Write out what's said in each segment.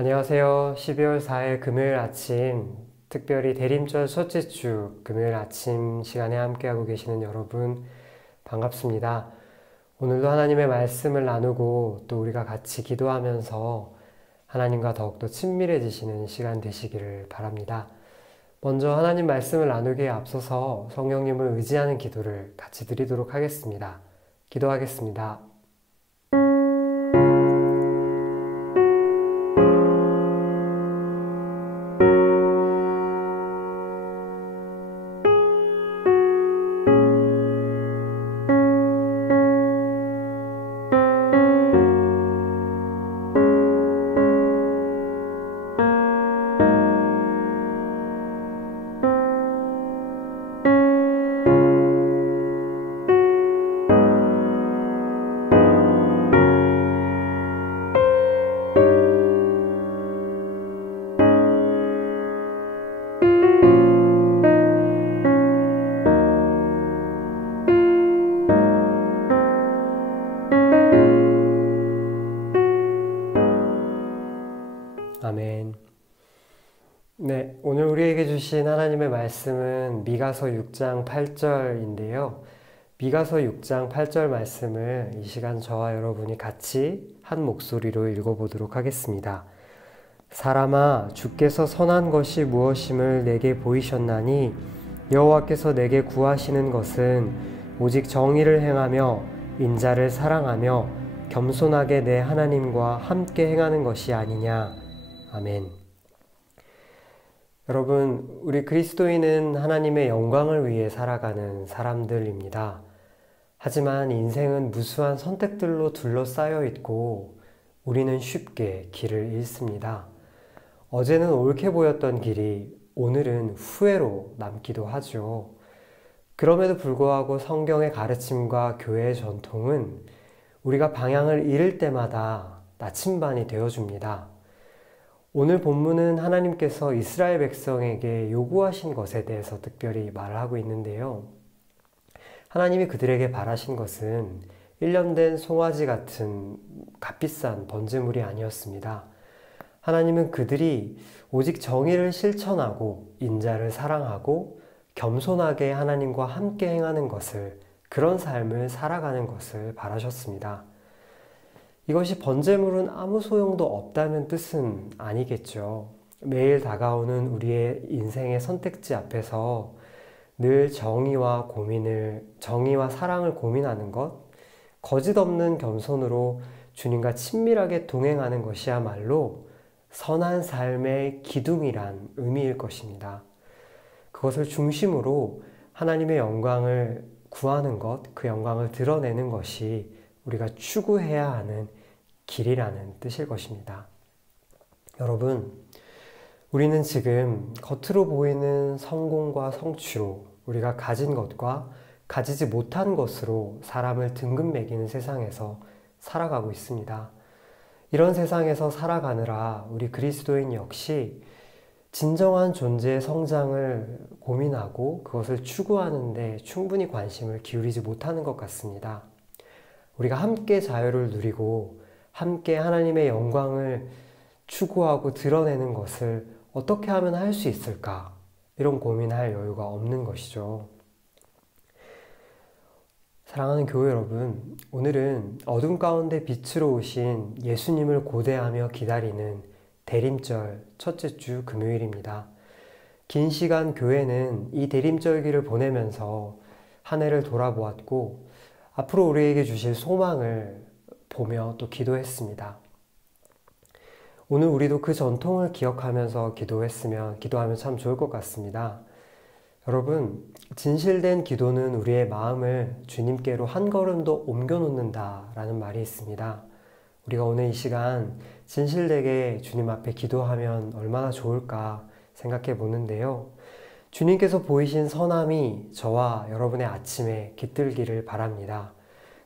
안녕하세요. 12월 4일 금요일 아침, 특별히 대림절 첫째 주 금요일 아침 시간에 함께하고 계시는 여러분, 반갑습니다. 오늘도 하나님의 말씀을 나누고 또 우리가 같이 기도하면서 하나님과 더욱더 친밀해지시는 시간 되시기를 바랍니다. 먼저 하나님 말씀을 나누기에 앞서서 성령님을 의지하는 기도를 같이 드리도록 하겠습니다. 기도하겠습니다. 아멘. 네, 오늘 우리에게 주신 하나님의 말씀은 미가서 6장 8절인데요. 미가서 6장 8절 말씀을 이 시간 저와 여러분이 같이 한 목소리로 읽어보도록 하겠습니다. 사람아, 주께서 선한 것이 무엇임을 내게 보이셨나니 여호와께서 내게 구하시는 것은 오직 정의를 행하며 인자를 사랑하며 겸손하게 내 하나님과 함께 행하는 것이 아니냐. 아멘. 여러분, 우리 그리스도인은 하나님의 영광을 위해 살아가는 사람들입니다. 하지만 인생은 무수한 선택들로 둘러싸여 있고 우리는 쉽게 길을 잃습니다. 어제는 옳게 보였던 길이 오늘은 후회로 남기도 하죠. 그럼에도 불구하고 성경의 가르침과 교회의 전통은 우리가 방향을 잃을 때마다 나침반이 되어줍니다. 오늘 본문은 하나님께서 이스라엘 백성에게 요구하신 것에 대해서 특별히 말하고 있는데요. 하나님이 그들에게 바라신 것은 1년 된 송아지 같은 값비싼 번제물이 아니었습니다. 하나님은 그들이 오직 정의를 실천하고 인자를 사랑하고 겸손하게 하나님과 함께 행하는 것을, 그런 삶을 살아가는 것을 바라셨습니다. 이것이 번제물은 아무 소용도 없다는 뜻은 아니겠죠. 매일 다가오는 우리의 인생의 선택지 앞에서 늘 정의와 사랑을 고민하는 것, 거짓 없는 겸손으로 주님과 친밀하게 동행하는 것이야말로 선한 삶의 기둥이란 의미일 것입니다. 그것을 중심으로 하나님의 영광을 구하는 것, 그 영광을 드러내는 것이 우리가 추구해야 하는 길이라는 뜻일 것입니다. 여러분, 우리는 지금 겉으로 보이는 성공과 성취로 우리가 가진 것과 가지지 못한 것으로 사람을 등급 매기는 세상에서 살아가고 있습니다. 이런 세상에서 살아가느라 우리 그리스도인 역시 진정한 존재의 성장을 고민하고 그것을 추구하는 데 충분히 관심을 기울이지 못하는 것 같습니다. 우리가 함께 자유를 누리고 함께 하나님의 영광을 추구하고 드러내는 것을 어떻게 하면 할 수 있을까? 이런 고민할 여유가 없는 것이죠. 사랑하는 교회 여러분, 오늘은 어둠 가운데 빛으로 오신 예수님을 고대하며 기다리는 대림절 첫째 주 금요일입니다. 긴 시간 교회는 이 대림절기를 보내면서 한 해를 돌아보았고 앞으로 우리에게 주실 소망을 보며 또 기도했습니다. 오늘 우리도 그 전통을 기억하면서 기도하면 참 좋을 것 같습니다. 여러분, 진실된 기도는 우리의 마음을 주님께로 한 걸음 더 옮겨놓는다라는 말이 있습니다. 우리가 오늘 이 시간 진실되게 주님 앞에 기도하면 얼마나 좋을까 생각해 보는데요. 주님께서 보이신 선함이 저와 여러분의 아침에 깃들기를 바랍니다.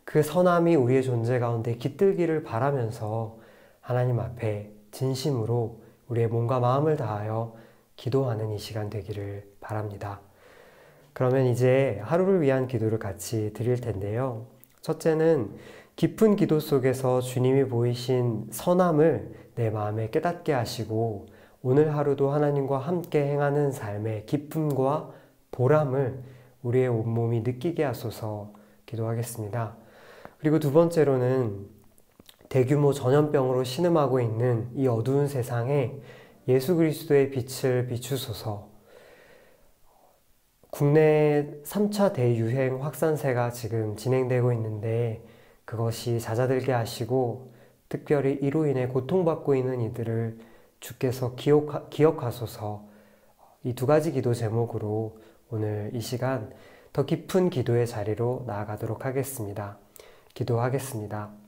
그 선함이 우리의 존재 가운데 깃들기를 바라면서 하나님 앞에 진심으로 우리의 몸과 마음을 다하여 기도하는 이 시간 되기를 바랍니다. 그러면 이제 하루를 위한 기도를 같이 드릴 텐데요. 첫째는 깊은 기도 속에서 주님이 보이신 선함을 내 마음에 깨닫게 하시고 오늘 하루도 하나님과 함께 행하는 삶의 기쁨과 보람을 우리의 온몸이 느끼게 하소서 기도하겠습니다. 그리고 두 번째로는 대규모 전염병으로 신음하고 있는 이 어두운 세상에 예수 그리스도의 빛을 비추소서. 국내 3차 대유행 확산세가 지금 진행되고 있는데 그것이 잦아들게 하시고 특별히 이로 인해 고통받고 있는 이들을 주께서 기억하소서. 이 두 가지 기도 제목으로 오늘 이 시간 더 깊은 기도의 자리로 나아가도록 하겠습니다. 기도하겠습니다.